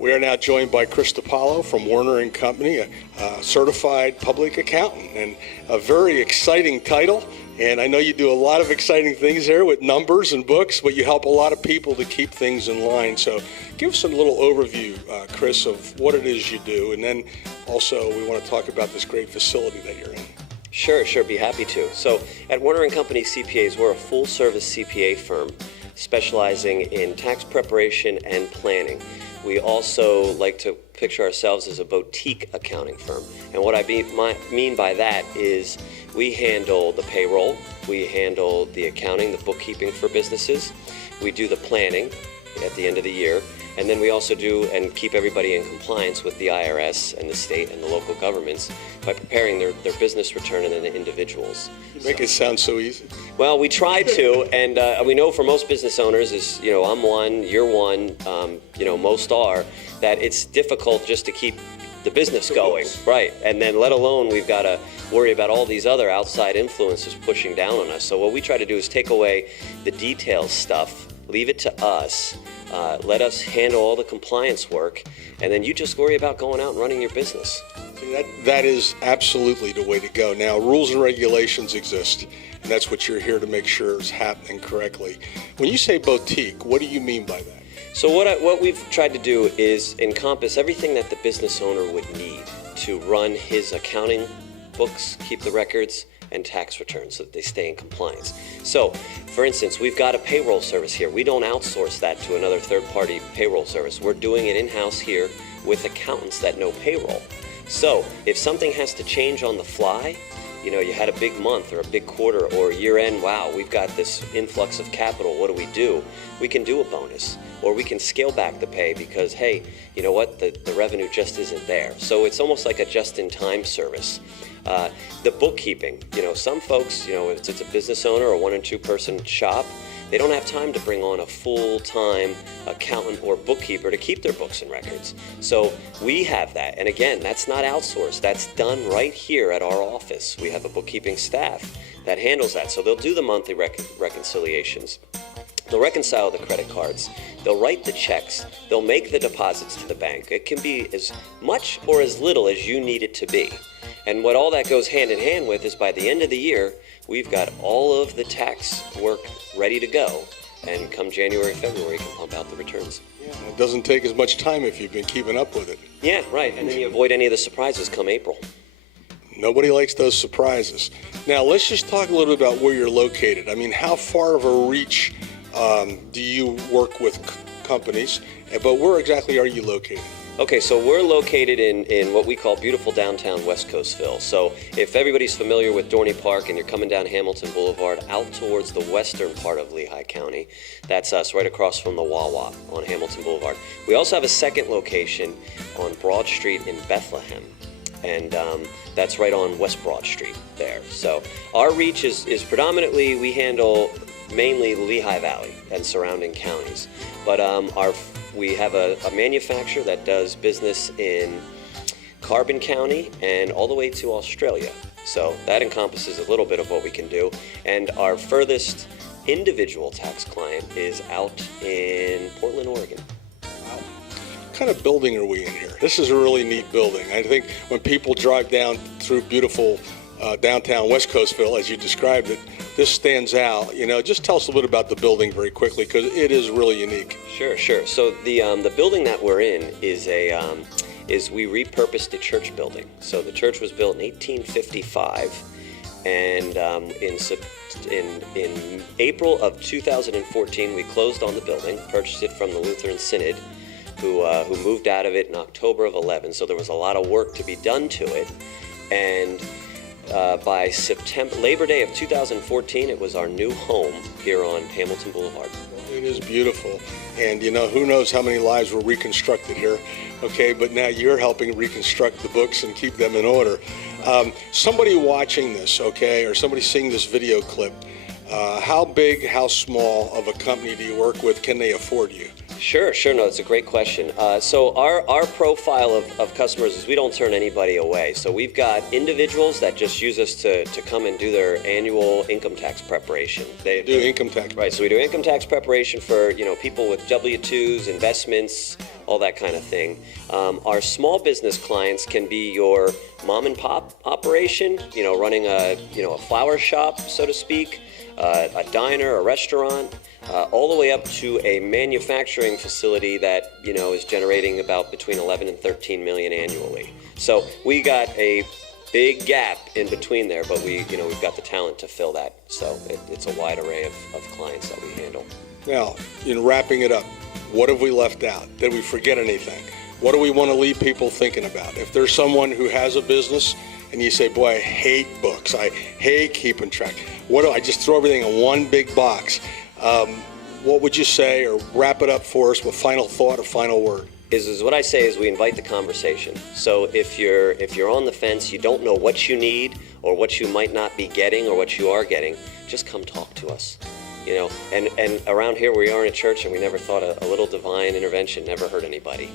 We are now joined by Chris DiPaolo from Warner & Company, a certified public accountant, and a very exciting title. And I know you do a lot of exciting things there with numbers and books, but you help a lot of people to keep things in line. So give us a little overview, Chris, of what it is you do. And then also we want to talk about this great facility that you're in. Sure, be happy to. So at Warner & Company CPAs, we're a full-service CPA firm specializing in tax preparation and planning. We also like to picture ourselves as a boutique accounting firm. And what I mean by that is we handle the payroll, we handle the accounting, the bookkeeping for businesses, we do the planning at the end of the year, and then we also do and keep everybody in compliance with the IRS and the state and the local governments by preparing their business return and then the individuals. You make it sound so easy. Well, we try to, and we know for most business owners is, I'm one, you're one, most are, that it's difficult just to keep the business going, right? And then let alone we've got to worry about all these other outside influences pushing down on us. So what we try to do is take away the details stuff, leave it to us, let us handle all the compliance work, and then you just worry about going out and running your business. See, that is absolutely the way to go. Now, rules and regulations exist, and that's what you're here to make sure is happening correctly. When you say boutique, what do you mean by that? So what we've tried to do is encompass everything that the business owner would need to run his accounting books, keep the records, and tax returns so that they stay in compliance. So, for instance, we've got a payroll service here. We don't outsource that to another third-party payroll service. We're doing it in-house here with accountants that know payroll. So, if something has to change on the fly, you had a big month or a big quarter or year-end, wow, we've got this influx of capital, what do? We can do a bonus, or we can scale back the pay because, hey, you know what, the revenue just isn't there. So it's almost like a just-in-time service. The bookkeeping, some folks, if it's a business owner or one or two person shop, they don't have time to bring on a full-time accountant or bookkeeper to keep their books and records. So we have that. And again, that's not outsourced. That's done right here at our office. We have a bookkeeping staff that handles that. So they'll do the monthly reconciliations. They'll reconcile the credit cards. They'll write the checks. They'll make the deposits to the bank. It can be as much or as little as you need it to be. And what all that goes hand in hand with is by the end of the year, we've got all of the tax work ready to go. And come January, February, you can pump out the returns. Yeah, it doesn't take as much time if you've been keeping up with it. Yeah, right. And then you avoid any of the surprises come April. Nobody likes those surprises. Now, let's just talk a little bit about where you're located. I mean, how far of a reach do you work with companies? But where exactly are you located? Okay, so we're located in what we call beautiful downtown West Coastville. So if everybody's familiar with Dorney Park and you're coming down Hamilton Boulevard out towards the western part of Lehigh County, that's us right across from the Wawa on Hamilton Boulevard. We also have a second location on Broad Street in Bethlehem, and that's right on West Broad Street there. So our reach is predominantly, we handle mainly Lehigh Valley and surrounding counties, but we have a manufacturer that does business in Carbon County and all the way to Australia. So that encompasses a little bit of what we can do. And our furthest individual tax client is out in Portland, Oregon. Wow. What kind of building are we in here? This is a really neat building. I think when people drive down through beautiful downtown West Coastville, as you described it, this stands out. Just tell us a little bit about the building very quickly, because it is really unique. Sure. So the building that we're in is we repurposed a church building. So the church was built in 1855, and in April of 2014, we closed on the building, purchased it from the Lutheran Synod, who moved out of it in October of 11. So there was a lot of work to be done to it, and by Labor Day of 2014, it was our new home here on Hamilton Boulevard. It is beautiful, and who knows how many lives were reconstructed here, okay, but now you're helping reconstruct the books and keep them in order. Somebody watching this, okay, or somebody seeing this video clip, how big, how small of a company do you work with? Can they afford you? Sure. No, it's a great question. So our profile of customers is we don't turn anybody away. So we've got individuals that just use us to come and do their annual income tax preparation. They do income tax. Right. So we do income tax preparation for people with W-2s, investments, all that kind of thing. Our small business clients can be your mom and pop operation, running a flower shop, so to speak, a diner, a restaurant, all the way up to a manufacturing facility that, is generating about between 11 and 13 million annually. So we got a big gap in between there, but we've got the talent to fill that. So it's a wide array of clients that we handle. Now, in wrapping it up, what have we left out? Did we forget anything? What do we want to leave people thinking about? If there's someone who has a business and you say, boy, I hate books, I hate keeping track, what do I just throw everything in one big box? What would you say, or wrap it up for us with final thought or final word? Is what I say is we invite the conversation. So if you're on the fence, you don't know what you need or what you might not be getting or what you are getting, just come talk to us. And around here we are in a church, and we never thought a little divine intervention never hurt anybody.